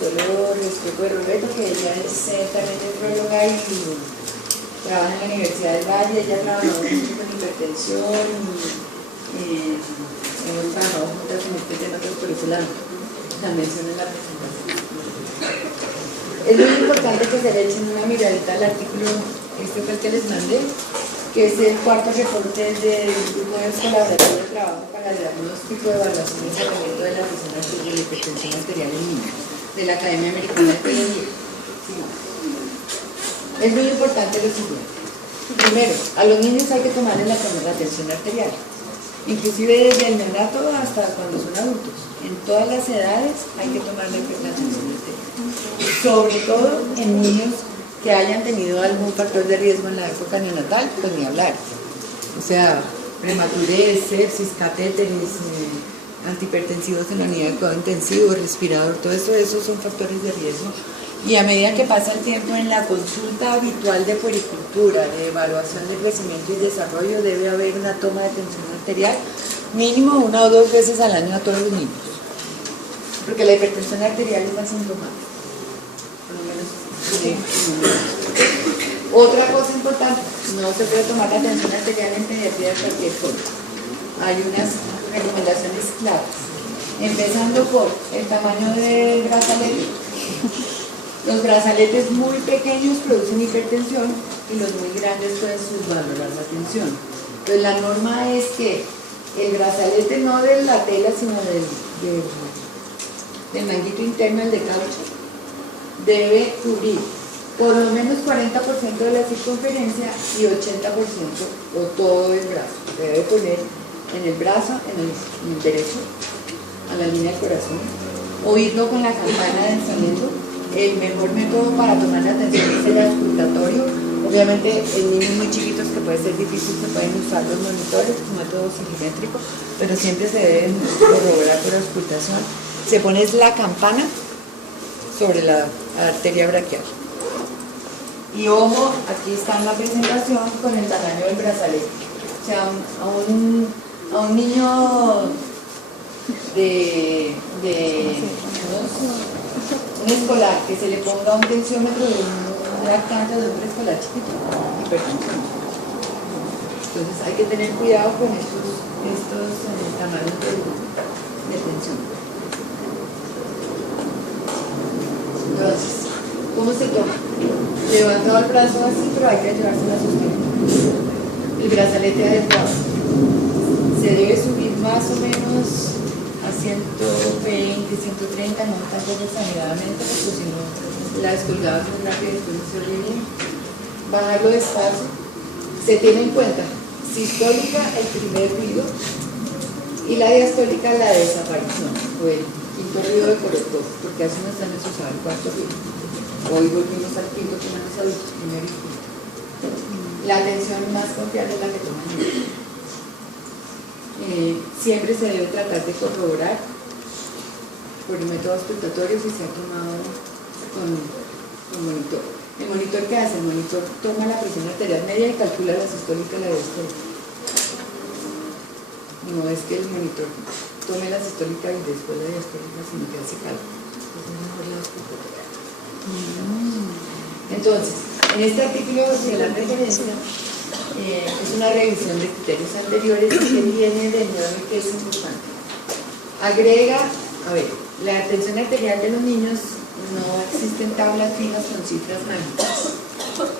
Consuelo Restrepo de Roberto, que ella es también nefróloga y trabaja en la Universidad del Valle. Ella ha trabajado mucho con hipertensión y hemos trabajado juntas en este tema, entonces por eso la menciono en la presentación. Es muy importante que se le echen una miradita al artículo, este fue el que les mandé, que es el cuarto reporte del grupo de colaboración de trabajo para el diagnóstico, evaluación y tratamiento de la presión arterial y la hipertensión arterial en niños, de la Academia Americana de Teología. Sí. Es muy importante lo siguiente. Primero, a los niños hay que tomarles la tensión arterial, inclusive desde el neonato hasta cuando son adultos. En todas las edades hay que tomar la tensión arterial, sobre todo en niños que hayan tenido algún factor de riesgo en la época neonatal, pues ni hablar. O sea, prematurez, sepsis, catéteres, antihipertensivos en la unidad de cuidado intensivo, respirador, todo eso, esos son factores de riesgo. Y a medida que pasa el tiempo en la consulta habitual de puericultura, de evaluación de crecimiento y desarrollo, debe haber una toma de tensión arterial mínimo 1 o 2 veces al año a todos los niños. Porque la hipertensión arterial es asintomática. Sí. Otra cosa importante, no se puede tomar la tensión arterial en pediatría de cualquier forma. Hay unas recomendaciones claras, empezando por el tamaño del brazalete. Los brazaletes muy pequeños producen hipertensión y los muy grandes pueden subvalorar la tensión. Entonces la norma es que el brazalete no de la tela, sino del manguito interno, el de caucho, debe cubrir por lo menos 40% de la circunferencia y 80% o todo el brazo. Se debe poner en el brazo, en el derecho, a la línea del corazón, oírlo con la campana de ensayamiento. El mejor método para tomar la atención es el auscultatorio. Obviamente en niños muy chiquitos que puede ser difícil se pueden usar los monitores, un método milimétrico, pero siempre se deben corroborar por auscultación. Se pone la campana sobre la arteria braquial. Y ojo, aquí está en la presentación con el tamaño del brazalete. O sea, a un niño un escolar que se le ponga un tensiómetro de un lactante de un preescolar chiquito, hipertensión. Entonces hay que tener cuidado con estos tamaños de tensión. Entonces, ¿cómo se toma? Levantado el brazo así, pero hay que llevárselo a sostener. El brazalete adecuado. Se debe subir más o menos a 120, 130, no tampoco exageradamente, porque si no la descolgada muy rápido y después no se oye bien. Bajarlo despacio. Se tiene en cuenta sistólica el primer ruido y la diastólica la desaparición o el quinto ruido de corrector, porque hace unos años se usaba el cuarto ruido. Hoy volvimos al quinto que no es adultos, primero y quinto. La atención más confiable es la que toman niños. Siempre se debe tratar de corroborar por el método auscultatorio si se ha tomado con monitor. ¿El monitor qué hace? El monitor toma la presión arterial media y calcula la sistólica y la diastólica. No es que el monitor tome la sistólica y después la diastólica, sino que hace cálculo. Es mejor la auscultatoria. Entonces, en este artículo de la referencia es una revisión de criterios anteriores que viene de nuevo y que es importante. Agrega, a ver, la tensión arterial de los niños no existen tablas fijas con cifras mágicas.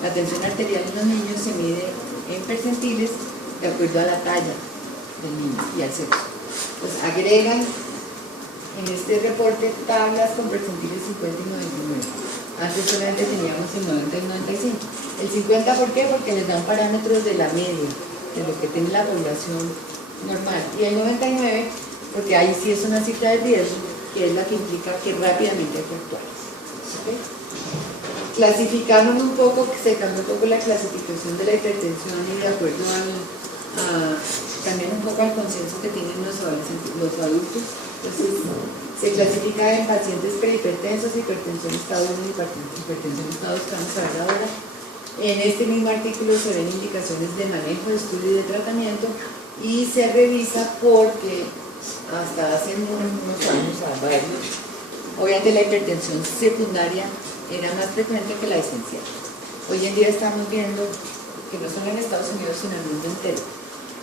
La tensión arterial en los niños se mide en percentiles de acuerdo a la talla del niño y al sexo. Pues agregan en este reporte tablas con percentiles 50 y 99. Antes solamente teníamos el 90 y 95. El 50, ¿por qué? Porque les dan parámetros de la media, de lo que tiene la población normal. Y el 99, porque ahí sí es una cifra de riesgo, que es la que implica que rápidamente hay que actuar. ¿Okay? Clasificaron un poco, se cambió un poco la clasificación de la hipertensión y de acuerdo también un poco al consenso que tienen los adultos. Entonces, se clasifica en pacientes prehipertensos, hipertensión estado 1 y hipertensión estado 2, que vamos a ver ahora. En este mismo artículo se ven indicaciones de manejo, de estudio y de tratamiento y se revisa porque hasta hace unos años, a varios, Obviamente la hipertensión secundaria era más frecuente que la esencial. Hoy en día estamos viendo que no solo en Estados Unidos, sino en el mundo entero,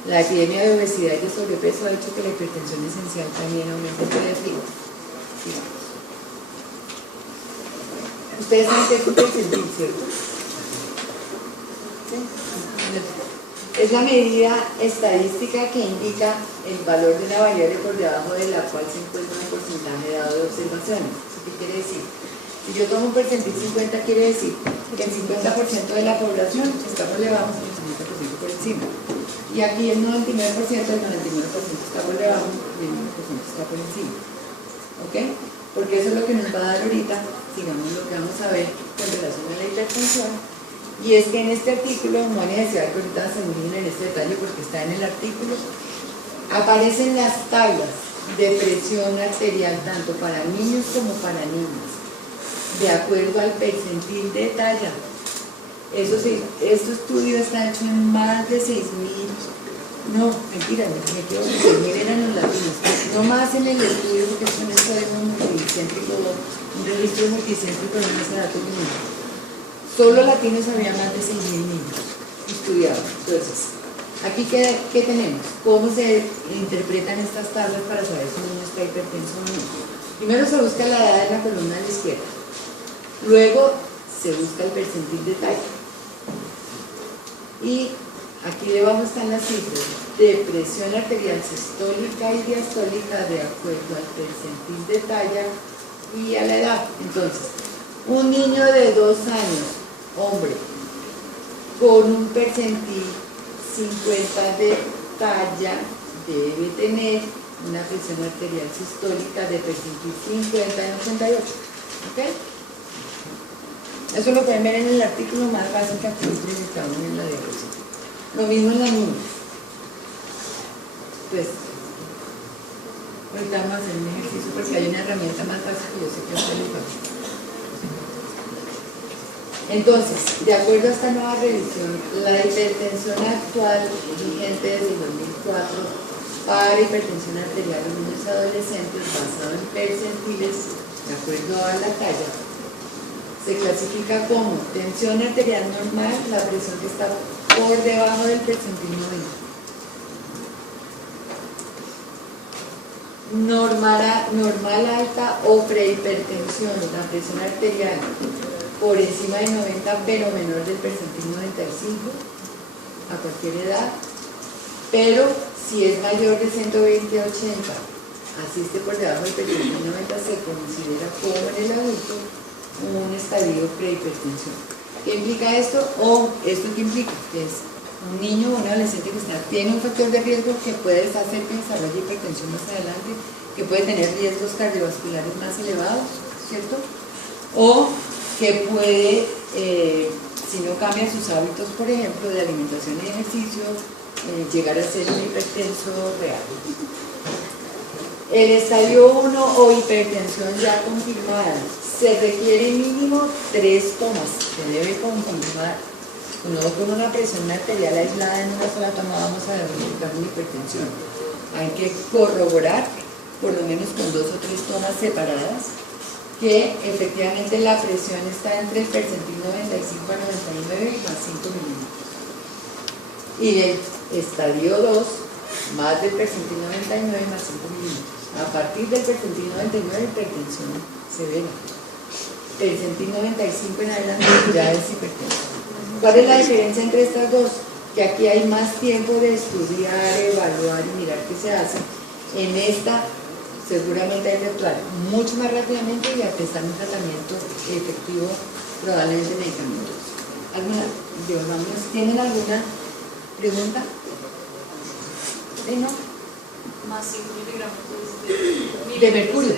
la epidemia de obesidad y de sobrepeso ha hecho que la hipertensión esencial también aumente por arriba. Sigamos. Ustedes saben que es un percentil, ¿cierto? ¿Sí? Es la medida estadística que indica el valor de una variable por debajo de la cual se encuentra un porcentaje dado de observaciones. ¿Qué quiere decir? Si yo tomo un percentil 50, quiere decir que el 50% de la población está por debajo y el 50% por encima. Y aquí el 99%, el 99% está por debajo y el 1% está por encima. ¿Ok? Porque eso es lo que nos va a dar ahorita, digamos, lo que vamos a ver con relación a la hipertensión. Y es que en este artículo, no hay necesidad que ahorita se miren en este detalle porque está en el artículo, aparecen las tablas de presión arterial tanto para niños como para niñas, de acuerdo al percentil de talla. Este estudio está hecho en más de 6.000, no, mentira, me equivoco, 6.000 eran los latinos, no más en el estudio porque es un estudio multicéntrico, un registro multicéntrico de ese dato mismo. Solo latinos había más de 6.000 niños estudiados. Entonces, aquí ¿qué tenemos? ¿Cómo se interpretan estas tablas para saber si un niño está hipertenso o no? Primero se busca la edad en la columna de la izquierda. Luego se busca el percentil de talla. Y aquí debajo están las cifras de presión arterial sistólica y diastólica de acuerdo al percentil de talla y a la edad. Entonces, un niño de 2 años, hombre, con un percentil 50 de talla, debe tener una presión arterial sistólica de percentil 50 en 88. ¿Ok? Eso lo pueden ver en el artículo más fácil que aquí presentamos en la diapositiva. Lo mismo en la niña. Pues, ahorita vamos a hacer un ejercicio porque hay una herramienta más fácil que yo sé que a usted les va. Entonces, de acuerdo a esta nueva revisión, la hipertensión actual vigente desde 2004 para hipertensión arterial en niños y adolescentes basado en percentiles de acuerdo a la talla se clasifica como tensión arterial normal, la presión que está por debajo del percentil 90. Normal alta o prehipertensión, la presión arterial por encima de 90 pero menor del percentil 95 a cualquier edad, pero si es mayor de 120 a 80, así esté por debajo del percentil 90, se considera como en el adulto un estadio prehipertensión. ¿Qué implica esto? O esto que implica que es un niño o un adolescente que tiene un factor de riesgo que puede hacer que desarrolle hipertensión más adelante, que puede tener riesgos cardiovasculares más elevados, ¿cierto? O que puede, si no cambia sus hábitos, por ejemplo, de alimentación y ejercicio, llegar a ser un hipertenso real. El estadio 1 o hipertensión ya confirmada, se requiere mínimo 3 tomas, se debe confirmar, no con una presión arterial aislada en una sola toma vamos a diagnosticar una hipertensión. Hay que corroborar, por lo menos con 2 o 3 tomas separadas, que efectivamente la presión está entre el percentil 95 a 99 más 5 milímetros. Y el estadio 2, más del percentil 99 más 5 milímetros. A partir del percentil 99, hipertensión severa. Percentil 95 en adelante ya es hipertensión. ¿Cuál es la diferencia entre estas dos? Que aquí hay más tiempo de estudiar, evaluar y mirar qué se hace. En esta seguramente hay que actuar mucho más rápidamente y atestar un tratamiento efectivo, probablemente medicamentos. ¿Tienen alguna pregunta? ¿Sí, no? Más 5 miligramos de mercurio.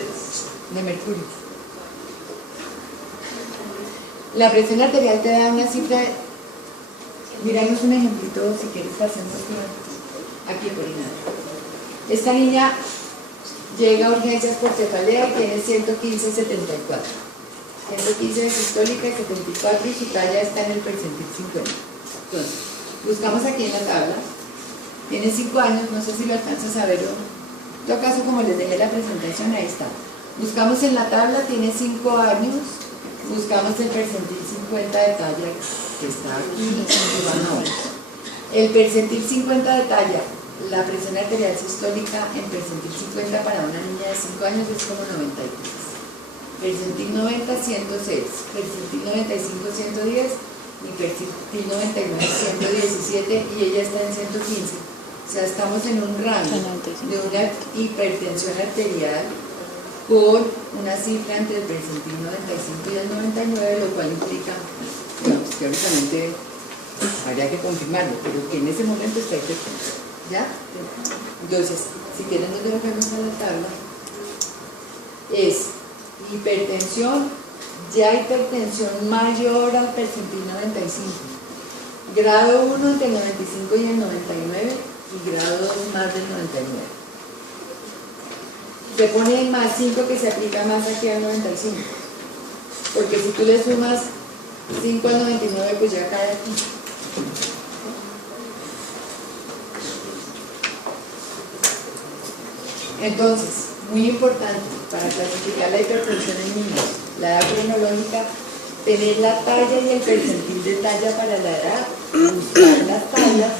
De mercurio. La presión arterial te da una cifra. Miramos un ejemplito, si quieres, hacemos aquí por nada. Esta niña llega a urgencias por cefalea y tiene 115/74. 115 de sistólica y 74 y su talla está en el percentil 50. Entonces, buscamos aquí en la tabla. Tiene 5 años, no sé si lo alcanzas a ver o en todo caso, como les dejé la presentación, ahí está. Buscamos en la tabla, tiene 5 años, buscamos el percentil 50 de talla que está aquí y van ahora. El percentil 50 de talla, la presión arterial sistólica en percentil 50 para una niña de 5 años es como 93. Percentil 90, 106, percentil 95, 110 y percentil 99, 117 y ella está en 115. O sea, estamos en un rango de una hipertensión arterial con una cifra entre el percentil 95 y el 99, lo cual implica, digamos, teóricamente habría que confirmarlo, pero que en ese momento está hipertensa. ¿Ya? Entonces, si quieren nos vemos en la tabla, es hipertensión, ya hipertensión mayor al percentil 95, grado 1 entre el 95 y el 99 y grado 2 más del 99. Se pone el más 5 que se aplica más aquí al 95, porque si tú le sumas 5 al 99 pues ya cae aquí. Entonces, muy importante para clasificar la hipertensión en niños, la edad cronológica, tener la talla y el percentil de talla para la edad, buscar las tablas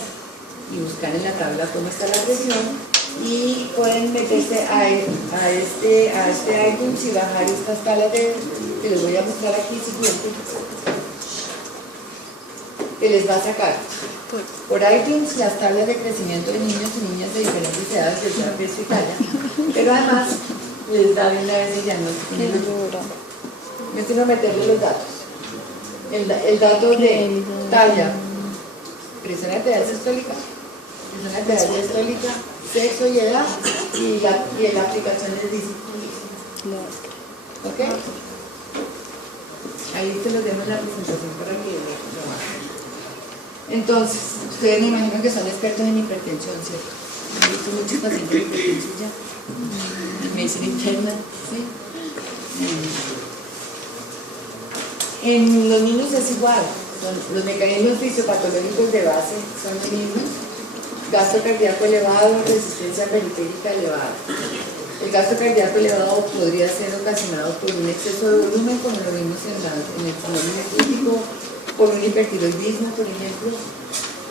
y buscar en la tabla cómo está la presión, y pueden meterse a este iTunes y bajar estas tablas que les voy a mostrar aquí siguiente, que les va a sacar por iTunes las tablas de crecimiento de niños y niñas de diferentes edades, de edad, peso y talla, pero además les da bien la vez de diagnóstico. Yo quiero meterle los datos, el dato de talla, presión arterial sistólica, sexo y edad, y la aplicación les dice. ¿Ok? Ahí se los dejo en la presentación para que lo trabajen. Entonces, ustedes me imagino que son expertos en hipertensión, ¿cierto? He visto muchos pacientes de hipertensión ya, en medicina interna, ¿sí? En los niños es igual, los mecanismos fisiopatológicos de base son los mismos. Gasto cardíaco elevado, resistencia periférica elevada. El gasto cardíaco elevado podría ser ocasionado por un exceso de volumen, como lo vimos en el fenómeno clínico, por un hipertiroidismo, por ejemplo.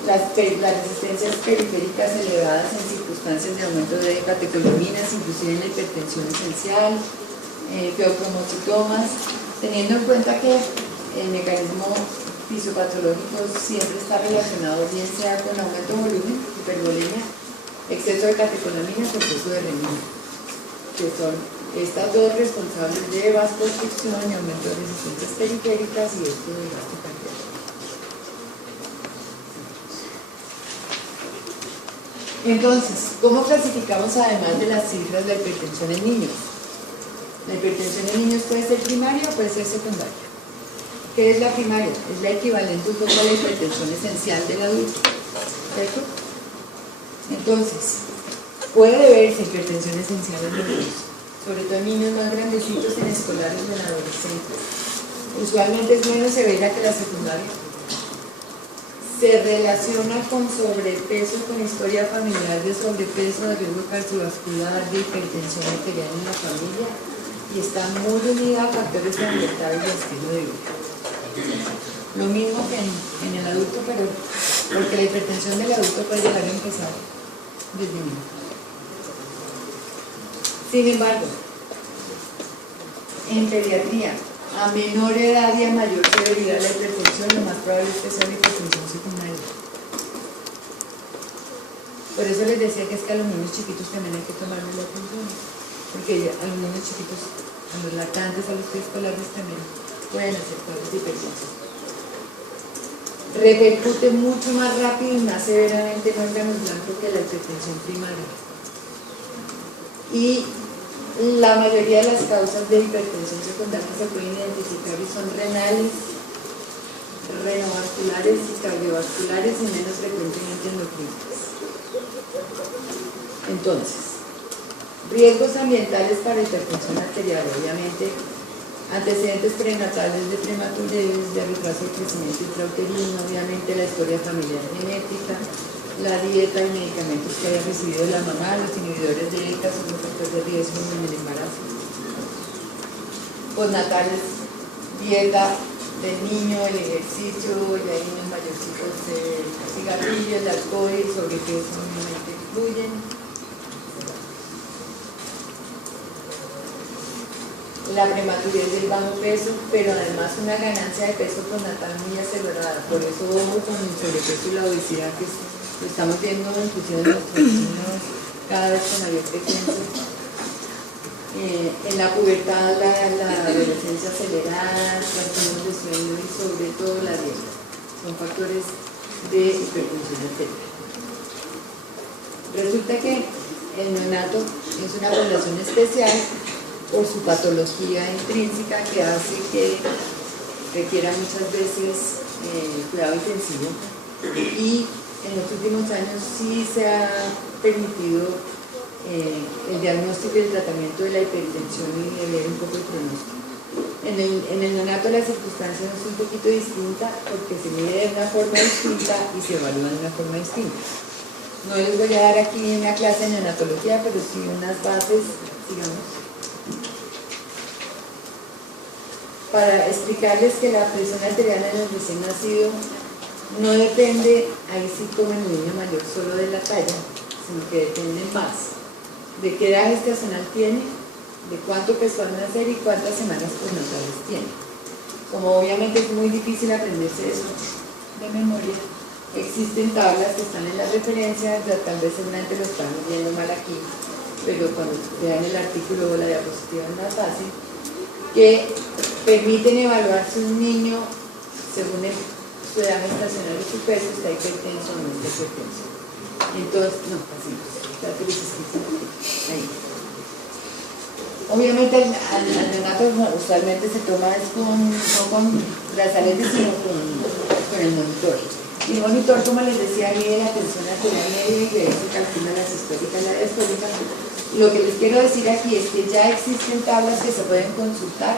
Las resistencias periféricas elevadas en circunstancias de aumento de catecolaminas, inclusive en la hipertensión esencial, feocromocitomas, teniendo en cuenta que el mecanismo fisiopatológico siempre está relacionado bien sea con aumento de volumen, hipervolemia, exceso de catecolaminas o exceso de renina, que son estas dos responsables de vasoconstricción y aumento de resistencias periféricas y esto de gasto cardíaco. Entonces, ¿cómo clasificamos además de las cifras de la hipertensión en niños? La hipertensión en niños puede ser primaria o puede ser secundaria. ¿Qué es la primaria? Es la equivalente un poco a la hipertensión esencial del adulto, ¿cierto? Entonces, puede verse hipertensión esencial en niños, sobre todo en niños más grandecitos, en escolares o en adolescentes. Usualmente es menos severa que la secundaria. Se relaciona con sobrepeso, con historia familiar de sobrepeso, de riesgo cardiovascular, de hipertensión arterial en la familia, y está muy unida a factores ambientales y estilo de vida. Lo mismo que en el adulto, pero porque la hipertensión del adulto puede llegar a empezar desde niño. Sin embargo, en pediatría, a menor edad y a mayor severidad la hipertensión, lo más probable es que sea una hipertensión secundaria. Por eso les decía que es que a los niños chiquitos también hay que tomarles la atención, porque a los niños chiquitos, a los lactantes, a los preescolares también pueden hacer cuadros de hipertensión. Repercute mucho más rápido y más severamente en órganos blancos que la hipertensión primaria. Y la mayoría de las causas de hipertensión secundaria se pueden identificar y son renales, renovasculares y cardiovasculares y menos frecuentemente endocrinas. Entonces, riesgos ambientales para hipertensión arterial, obviamente, antecedentes prenatales de prematurez, de retraso de crecimiento intrauterino, obviamente la historia familiar genética, la dieta y medicamentos que haya recibido la mamá, los inhibidores de ECA son los factores de riesgo en el embarazo. postnatal es dieta del niño, el ejercicio, ya hay niños mayorcitos, cigarrillos, el alcohol y sobrepeso obviamente influyen. La prematurez del bajo peso, pero además una ganancia de peso postnatal muy acelerada. Por eso ojo con el sobrepeso y la obesidad, que lo estamos viendo inclusive en nuestros niños cada vez con mayor frecuencia. En la pubertad, la adolescencia acelerada, trastornos de sueño y sobre todo la dieta. Son factores de hipertensión arterial. Resulta que el neonato es una población especial por su patología intrínseca que hace que requiera muchas veces cuidado intensivo, y en los últimos años sí se ha permitido el diagnóstico y el tratamiento de la hipertensión y de ver un poco el pronóstico. En el neonato la circunstancia es un poquito distinta porque se mide de una forma distinta y se evalúa de una forma distinta. No les voy a dar aquí una clase de neonatología, pero sí unas bases, digamos, para explicarles que la presión arterial en el recién nacido no depende, ahí sí como en el niño mayor, solo de la talla, sino que depende más de qué edad gestacional tiene, de cuánto pesó al nacer y cuántas semanas postnatales tiene. Como obviamente es muy difícil aprenderse eso de memoria, existen tablas que están en las referencias, tal vez seguramente lo están viendo mal aquí, pero cuando vean el artículo o la diapositiva es más fácil, que permiten evaluar si un niño, según su edad gestacional y su peso, está hipertenso o no está hipertenso. Entonces, no, así, ahí. Obviamente al neonato usualmente se toma no con brazaletes, sino con el monitor. Y el monitor, como les decía, mide la tensión arterial media y de ahí se calcula la sistólica y la diastólica. Lo que les quiero decir aquí es que ya existen tablas que se pueden consultar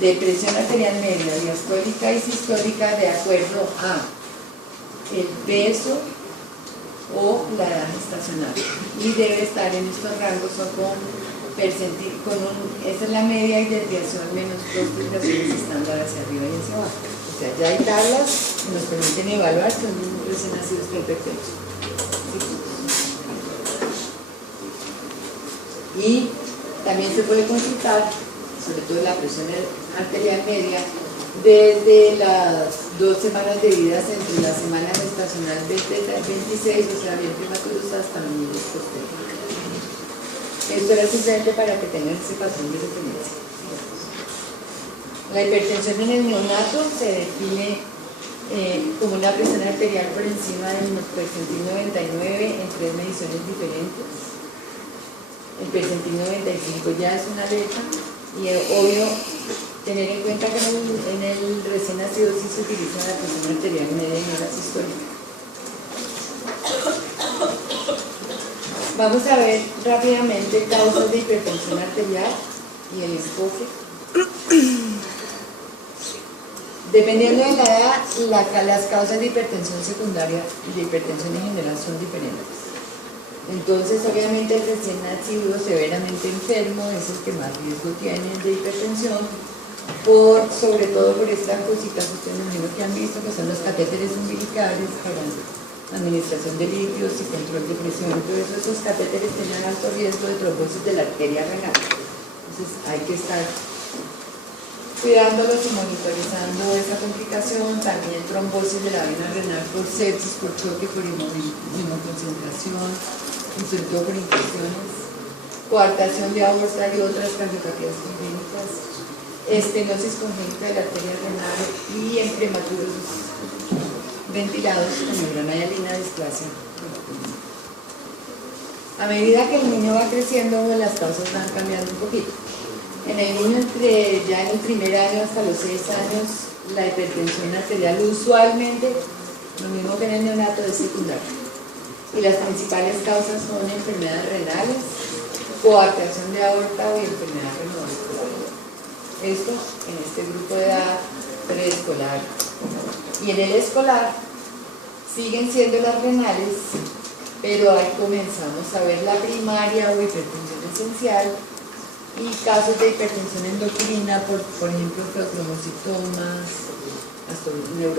de presión arterial media, diastólica y sistólica de acuerdo a el peso o la edad gestacional, y debe estar en estos rangos o con percentil, esa es la media y desviación menos 2 desviaciones estándar hacia arriba y hacia abajo. O sea, ya hay tablas que nos permiten evaluar si un recién nacido está hipertenso. Y también se puede consultar, sobre todo la presión arterial media, desde las 2 semanas de vida entre la semana gestacional 26, o sea, bien prematuros, hasta los niños posteriores. Esto era simplemente para que tengan ese patrón de referencia. La hipertensión en el neonato se define como una presión arterial por encima del percentil 99 en 3 mediciones diferentes. El percentil 95 ya es una alerta, y obvio tener en cuenta que en el recién nacido sí se utiliza la presión arterial media y no la sistólica. Vamos a ver rápidamente causas de hipertensión arterial y el enfoque. Dependiendo de la edad, las causas de hipertensión secundaria y de hipertensión en general son diferentes. Entonces, obviamente, el recién nacido severamente enfermo es el que más riesgo tiene de hipertensión, sobre todo por estas cositas, ustedes me imagino que han visto, que son los catéteres umbilicales para administración de líquidos y control de presión. Por eso esos catéteres tienen alto riesgo de trombosis de la arteria renal. Entonces, hay que estar cuidándolos y monitorizando esa complicación. También trombosis de la vena renal por sepsis, por choque, por inmunoconcentración, y sobre todo por infecciones, coartación de aorta y otras cardiopatías congénitas, estenosis congénita de la arteria renal y en prematuros ventilados con membrana hialina displasia. A medida que el niño va creciendo, las causas van cambiando un poquito. En el niño ya en el primer año hasta los 6 años, la hipertensión arterial usualmente, lo mismo que en el neonato, es secundaria. Y las principales causas son enfermedades renales, coartación de aorta y enfermedad renovascular. Esto en este grupo de edad preescolar. Y en el escolar siguen siendo las renales, pero ahí comenzamos a ver la primaria o hipertensión esencial, y casos de hipertensión endocrina, por ejemplo, feocromocitomas,